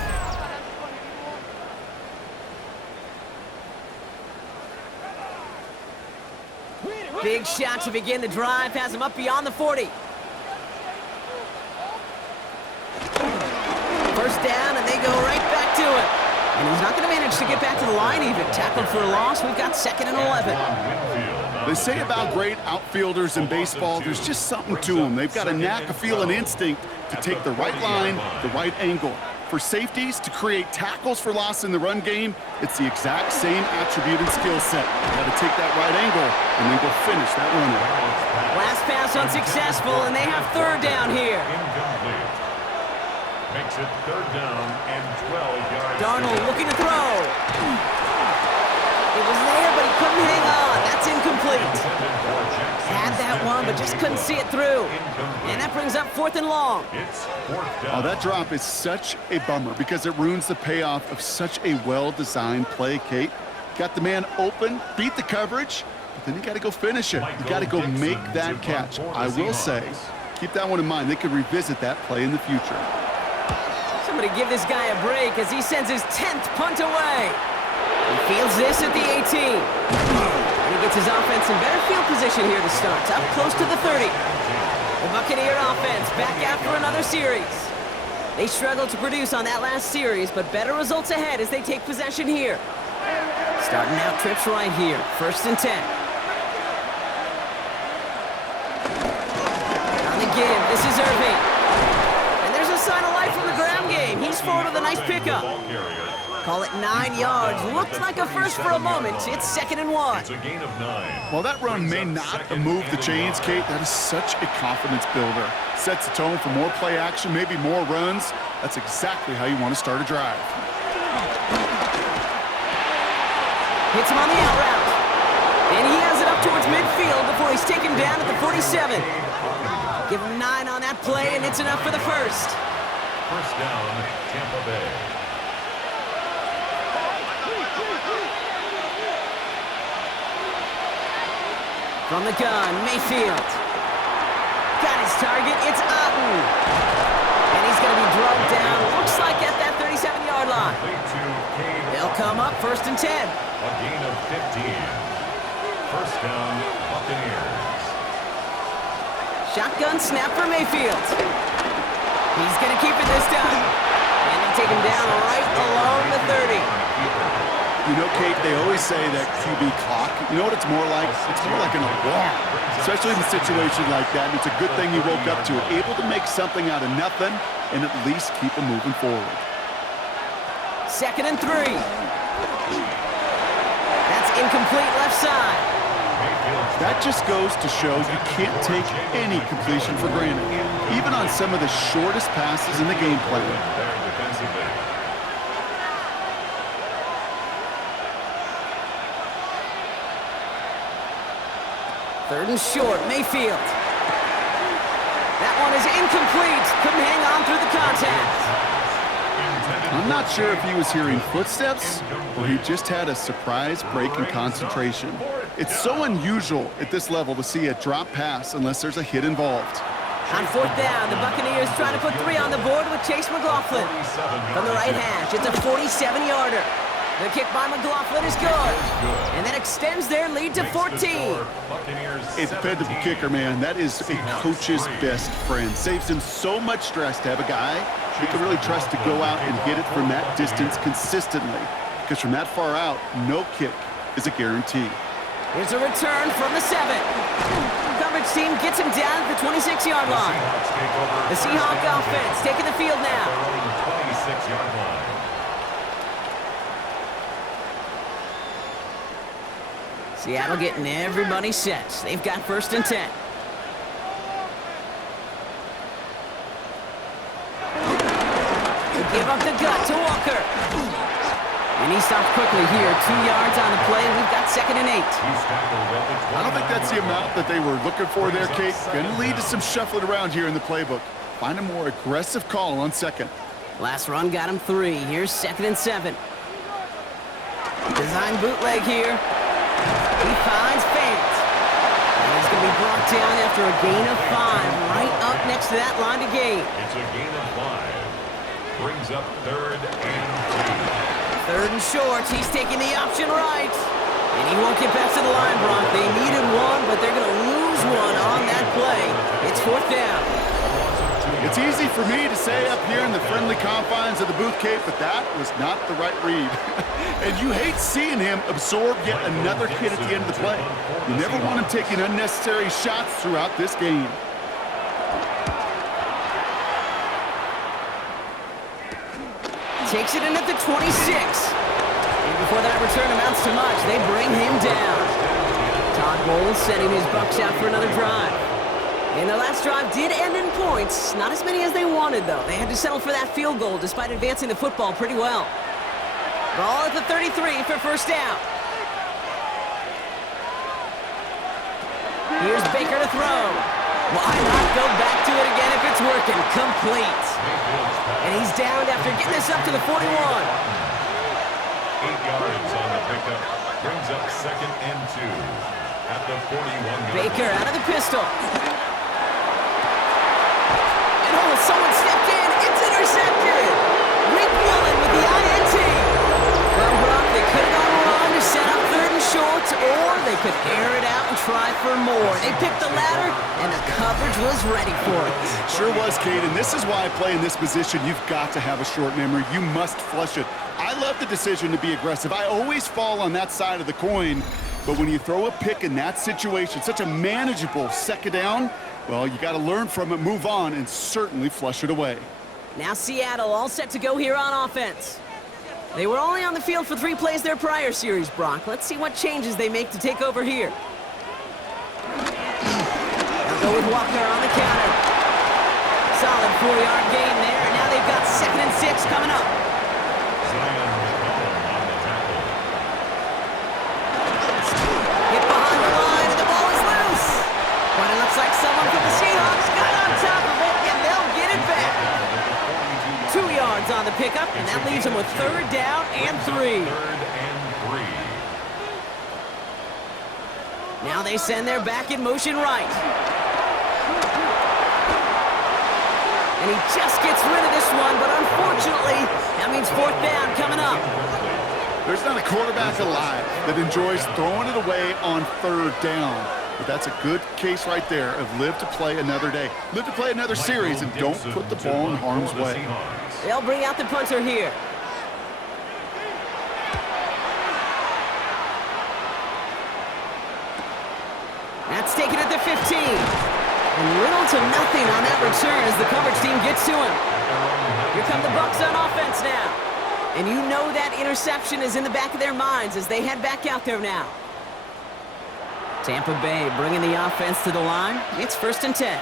Big shot to begin the drive. Has him up beyond the 40. 1st down, and they go right back to it. And he's not going to manage to get back to the line even. Tackled for a loss. We've got 2nd and 11. They say about great outfielders in baseball, there's just something to them. They've got a knack, a feel, and instinct to take the right line, the right angle. For safeties to create tackles for loss in the run game, it's the exact same attribute and skill set. Got to take that right angle and then go finish that runner. Last pass unsuccessful, and they have 3rd down here. Incomplete. Makes it 3rd down and 12 yards. Darnold looking to throw. It was there, but he couldn't hang on. That's incomplete. Had that one, but just couldn't see it through. And that brings up 4th and long. It's 4th down. Oh, that drop is such a bummer because it ruins the payoff of such a well-designed play, Kate. Got the man open, beat the coverage, but then you got to go finish it. You got to go make that catch. I will say, keep that one in mind. They could revisit that play in the future. Somebody give this guy a break as he sends his 10th punt away. He fields this at the 18. And he gets his offense in better field position here to start. Up close to the 30. The Buccaneer offense back out for another series. They struggled to produce on that last series, but better results ahead as they take possession here. Starting out trips right here. 1st and 10. On the give, this is Irving. And there's a sign of life from the ground game. He's forward with a nice pickup. Call it 9 yards. Looked like a first for a moment. It's 2nd and 1. It's a gain of 9. While that run may not have moved the chains, Kate, that is such a confidence builder. Sets the tone for more play action, maybe more runs. That's exactly how you want to start a drive. Hits him on the out route. And he has it up towards midfield before he's taken down at the 47. Give him 9 on that play, and it's enough for the first. First down, Tampa Bay. From the gun, Mayfield. Got his target, it's Otten. And he's going to be drugged down, looks like at that 37-yard line. They'll come up 1st and 10. A gain of 15. First down, Buccaneers. Shotgun snap for Mayfield. He's going to keep it this time. And they take him down right along the 30. You know, Kate, they always say that QB clock, you know what it's more like? It's more like an alarm, especially in a situation like that. And it's a good thing you woke up to it, able to make something out of nothing and at least keep them moving forward. 2nd and 3. That's incomplete left side. That just goes to show you can't take any completion for granted, even on some of the shortest passes in the game plan. Third and short, Mayfield. That one is incomplete. Couldn't hang on through the contact. I'm not sure if he was hearing footsteps or he just had a surprise break in concentration. It's so unusual at this level to see a drop pass unless there's a hit involved. On 4th down, the Buccaneers trying to put 3 on the board with Chase McLaughlin. From the right hash, it's a 47-yarder. The kick by McLaughlin is good. And that extends their lead to 14. A dependable kicker, man. That is a coach's best friend. Saves him so much stress to have a guy he can really trust to go out and hit it from that distance consistently. Because from that far out, no kick is a guarantee. Here's a return from the 7. Coverage team gets him down at the 26-yard line. The Seahawks offense taking the field now. 26-yard line. Seattle getting everybody set. They've got 1st and 10. They give up the gut to Walker. And he stopped quickly here. 2 yards on the play. We've got 2nd and 8. I don't think that's the amount that they were looking for there, Kate. Going to lead to some shuffling around here in the playbook. Find a more aggressive call on 2nd. Last run got him 3. Here's 2nd and 7. Design bootleg here. He finds Fant. And he's going to be brought down after a gain of 5, right up next to that line of gain. It's a gain of 5. Brings up 3rd and 2. 3rd and short. He's taking the option right. And he won't get back to the line, Brock. They needed 1, but they're going to lose 1 on that play. It's 4th down. It's easy for me to say up here in the friendly confines of the booth, Kate, but that was not the right read. And you hate seeing him absorb yet another hit at the end of the play. You never want him taking unnecessary shots throughout this game. Takes it in at the 26. And before that return amounts to much, they bring him down. Todd Bowles sending his Bucs out for another drive. And the last drive did end in points. Not as many as they wanted, though. They had to settle for that field goal despite advancing the football pretty well. Ball at the 33 for 1st down. Here's Baker to throw. Why not go back to it again if it's working? Complete. And he's downed after getting this up to the 41. 8 yards on the pickup. Brings up 2nd and 2 at the 41. Baker out of the pistol. And oh, someone stepped in. It's intercepted. Rick Mullen with the INT. Well, Brock, they could have gone wrong to set up 3rd and short, or they could air it out and try for more. They picked the latter, and the coverage was ready for it. Sure was, Kate, and this is why I play in this position. You've got to have a short memory. You must flush it. I love the decision to be aggressive. I always fall on that side of the coin, but when you throw a pick in that situation, such a manageable 2nd down, well, you got to learn from it, move on, and certainly flush it away. Now Seattle all set to go here on offense. They were only on the field for 3 plays their prior series, Brock. Let's see what changes they make to take over here. They'll go with Walker on the counter. Solid 4-yard gain there, and now they've got 2nd and 6 coming up. Hit behind the line, and the ball is loose. But it looks like someone from the Seahawks got on top of it, and they'll get it back. 2 yards on the pickup, and that leaves them with 3rd down and 3. Now they send their back in motion right. And he just gets rid of this one, but unfortunately, that means 4th down coming up. There's not a quarterback alive that enjoys throwing it away on 3rd down. But that's a good case right there of live to play another day. Live to play another series and don't put the ball in harm's way. They'll bring out the punter here. That's taken at the 15. And little to nothing on that return as the coverage team gets to him. Here come the Bucs on offense now. And you know that interception is in the back of their minds as they head back out there now. Tampa Bay bringing the offense to the line. It's 1st and 10.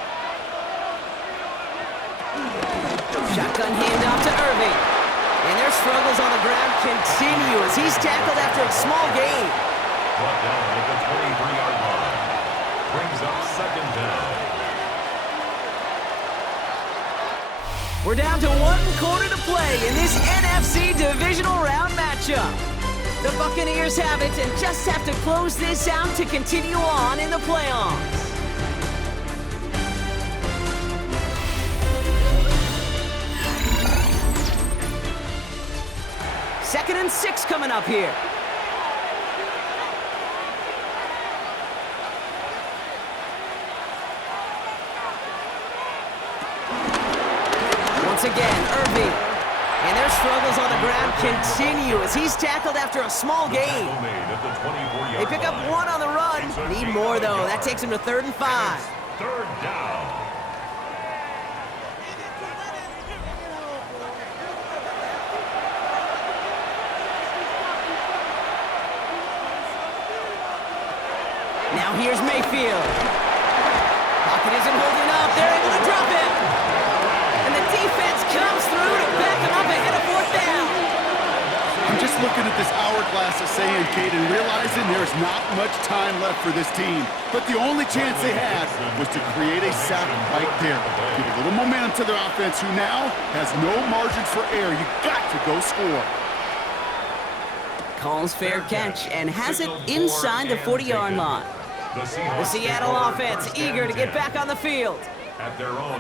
Shotgun handoff to Irving. And their struggles on the ground continue as he's tackled after a small gain. Brought down at the 23-yard line. Brings up 2nd down. We're down to 1 quarter to play in this NFC Divisional Round matchup. The Buccaneers have it and just have to close this out to continue on in the playoffs. Second and 6 coming up here. Once again, Irving. And their struggles on the ground continue as he's tackled after a small gain. They pick up 1 on the run. Need more, though. That takes him to 3rd and 5. 3rd down. Now here's Mayfield. Pocket isn't holding up. They're able to drop it. And the defense comes through to back him up ahead of 4th down. I'm just looking at this hourglass of saying, Kate, and realizing there's not much time left for this team. But the only chance they had was to create a sack right there. Give a little momentum to their offense, who now has no margin for error. You got to go score. Calls fair catch and has it inside the 40-yard line. The Seattle offense eager to get back on the field.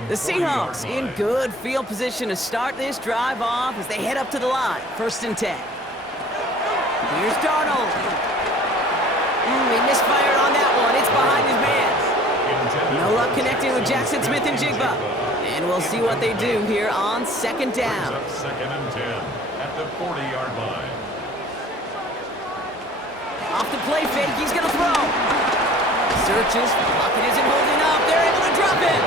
The Seahawks in good field position to start this drive off as they head up to the line. 1st and 10. Here's Darnold. He misfired on that one. It's behind his man. No luck connecting with Jackson Smith and Jigba. And we'll see what they do here on 2nd down. 2nd and 10 at the 40-yard line. Off the play fake, he's going to throw. Searches, pocket isn't holding up. They're able to drop it.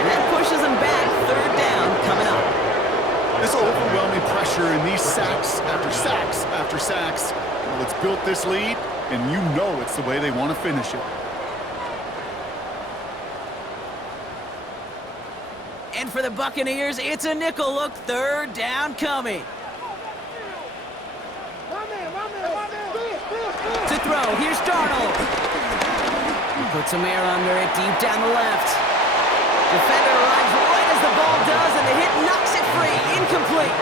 And that pushes them back. 3rd down coming up. This overwhelming pressure and these sacks after sacks after sacks. Well, it's built this lead, and you know it's the way they want to finish it. And for the Buccaneers, it's a nickel look. 3rd down coming. To throw, here's Darnold. He puts some air under it deep down the left. Defender arrives right as the ball does, and the hit knocks it free. Incomplete.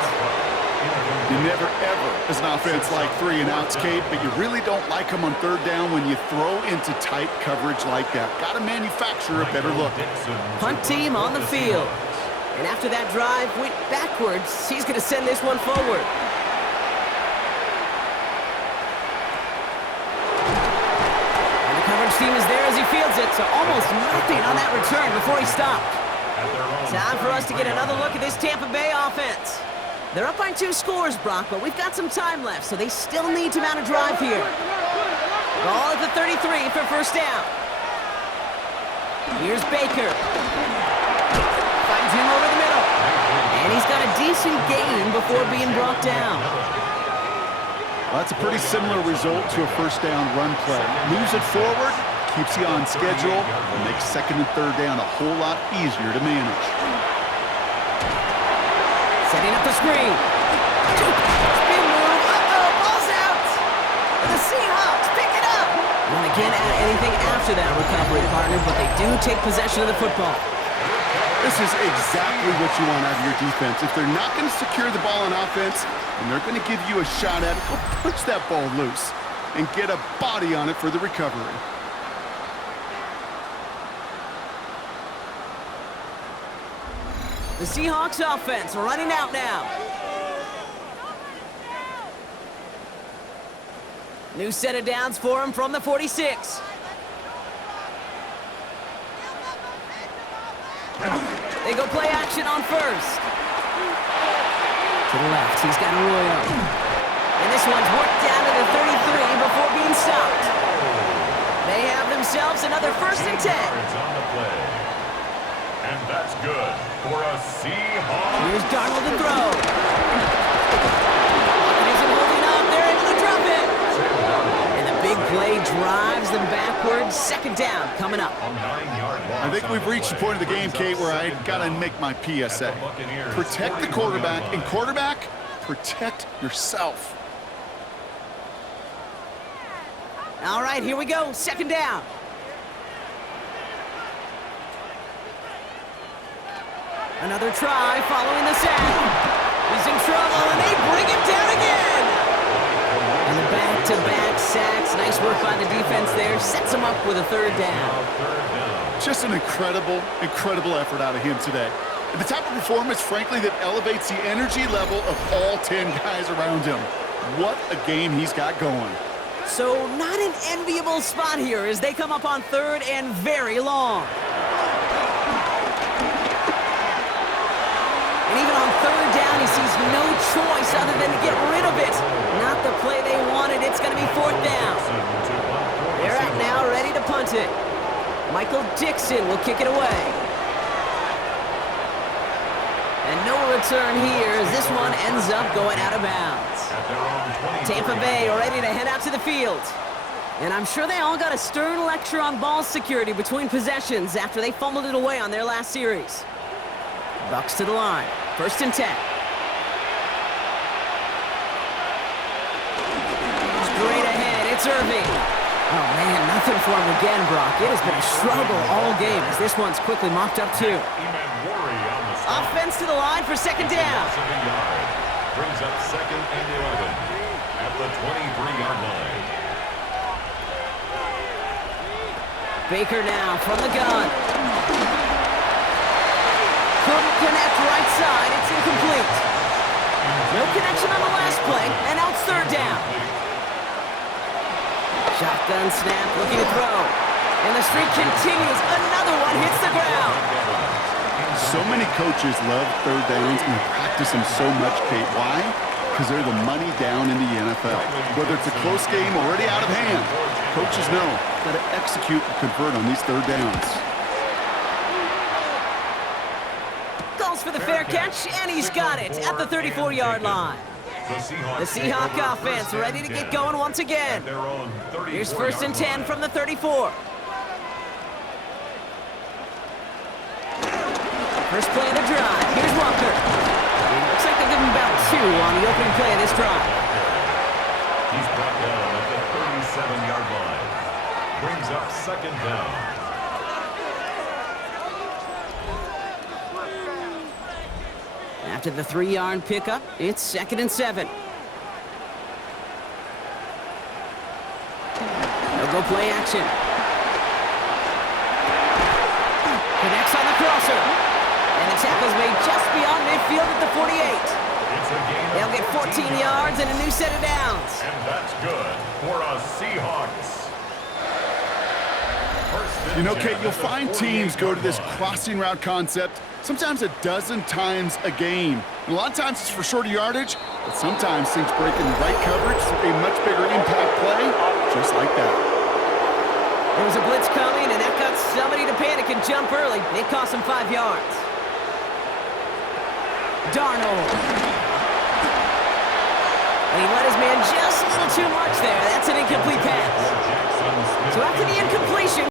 You never, ever, as an offense, like 3 and outs, Kate, but you really don't like them on 3rd down when you throw into tight coverage like that. Got to manufacture a better look. Punt team on the field. And after that drive went backwards, he's going to send this one forward. Team is there as he fields it, so almost nothing on that return before he stopped. Time for us to get another look at this Tampa Bay offense. They're up by 2 scores, Brock, but we've got some time left, so they still need to mount a drive here. Ball at the 33 for 1st down. Here's Baker. Finds him over the middle. And he's got a decent gain before being brought down. Well, that's a pretty similar result to a first down run play. Moves it forward, keeps you on schedule, and makes second and third down a whole lot easier to manage. Setting up the screen. Spin move. Uh-oh, ball's out. The Seahawks pick it up. Well, they can't add anything after that recovery, partner, but they do take possession of the football. This is exactly what you want out of your defense. If they're not going to secure the ball on offense, and they're going to give you a shot at it, go punch that ball loose and get a body on it for the recovery. The Seahawks offense running out now. New set of downs for him from the 46. They go play action on first. To the left, he's got Arroyo. And this one's worked down to the 33 before being stopped. They have themselves another 1st and 10. On the play. And that's good for a Seahawks. Here's Darnold to throw. Pocket isn't holding up. They're able to drop it. And the big play drives them backwards. 2nd down coming up. I think we've reached the point of the game, Kate, where I got to make my PSA. Protect the quarterback, and quarterback, protect yourself. All right, here we go. 2nd down. Another try following the sack. He's in trouble, and they bring him down again. And the back-to-back sacks. Nice work by the defense there. Sets him up with a 3rd down. Just an incredible, incredible effort out of him today. And the type of performance, frankly, that elevates the energy level of all 10 guys around him. What a game he's got going. So not an enviable spot here as they come up on 3rd and very long. And even on 3rd down, he sees no choice other than to get rid of it. Not the play they wanted. It's going to be 4th down. They're out now, ready to punt it. Michael Dixon will kick it away. And no return here as this one ends up going out of bounds. Tampa Bay ready to head out to the field. And I'm sure they all got a stern lecture on ball security between possessions after they fumbled it away on their last series. Bucs to the line. 1st and 10. Straight ahead, it's Irving. Oh, man, nothing for him again, Brock. It has been a struggle all game as this one's quickly mopped up, too. Offense to the line for 2nd down. Brings up 2nd and 11 at the 23-yard line. Baker now from the gun. Couldn't connect right side. It's incomplete. No connection on the last play, and now it's 3rd down. Shotgun snap, looking to throw. And the streak continues. Another one hits the ground. So many coaches love 3rd downs and practice them so much, Kate. Why? Because they're the money down in the NFL. Whether it's a close game already out of hand, coaches know got to execute and convert on these 3rd downs. Goes for the fair catch, and he's got it at the 34-yard line. The Seahawk offense ready to get going once again. Here's 1st and 10 from the 34. First play of the drive. Here's Walker. Looks like they give him about 2 on the opening play of this drive. He's brought down at the 37-yard line. Brings up 2nd down. After the 3-yard pickup, it's 2nd and 7. They'll go play action. Connects on the crosser. And the tackle's made just beyond midfield at the 48. They'll get 14 yards and a new set of downs. And that's good for a Seahawks. You know, Kate, you'll find teams go to this crossing route concept sometimes a dozen times a game. And a lot of times it's for shorter yardage, but sometimes things break in the right coverage for a much bigger impact play, just like that. There was a blitz coming, and that got somebody to panic and jump early. It cost them 5 yards. Darnold. And he let his man just a little too much there. That's an incomplete pass. So after the incompletion,